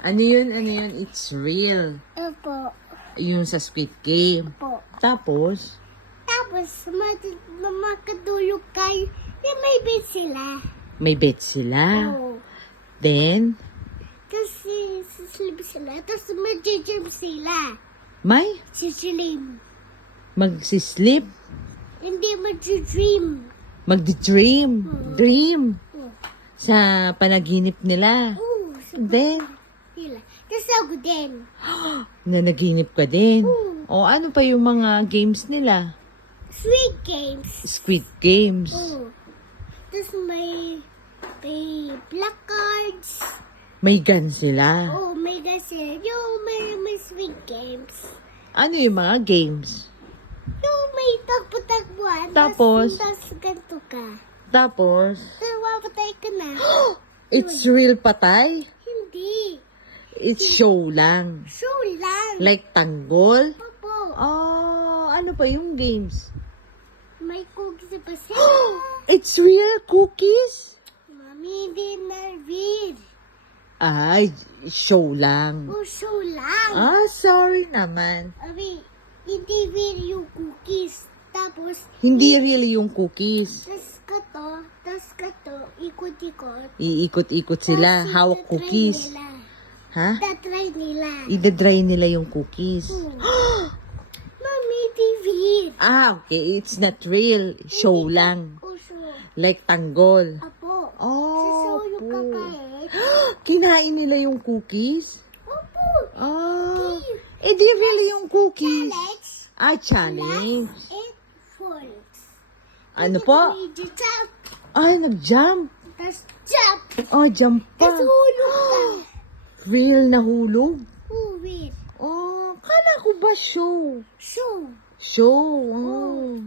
Ano yun? Ano yun? It's real. Opo. Yung sa Squid Game. Opo. Tapos, Makatulog kayo. May bed sila. may bet sila. Oo. Then, Tapos sislip sila. Tapos mag-jump sila. may Sislim. magsisleep. Hindi mag-dream. Magdi-dream. Dream. Oo. Sa panaginip nila. Oo. Then, Sila. Tapos ako din. nanaginip ka din. Oo. O ano pa yung mga games nila? Sweet games. Squid Games. Oo. Tapos may black cards. May gun sila. Oh, may kasi. Yung may sweet games. Ano yung mga games? Yung may takbo-takbuhan. Tapos? Tapos ganito ka. Tapos, Tapos mapatay ka na. it's real patay? Hindi. It's show lang. Show lang. Like tanggol? Opo. Ano pa yung games? May cookies pa siya. It's real cookies? Mami, hindi na real. Ay, show lang. Oh, show lang. Sorry naman. Abi, hindi real yung cookies. Tapos, Hindi real yung cookies. tas ka to, ikot-ikot. Iikot-ikot sila. Tas Hawak itatry cookies. Nila. Ha? Tatry nila. Ida-dry nila yung cookies. Mami, di real. Okay. It's not real. Show lang. Oh, show. Like tanggol. Apo. Oh, So, yung po. kakain. Kinain nila yung cookies? Opo. Di really yung cookies. Challenge. Challenge. It falls. Ano po? Medyo jump. Nag-jump. Tas jump. Jump pa. Tas hulog ka. Real na hulog. Oh, wait. Kala ko ba show? Show. Show. Oh.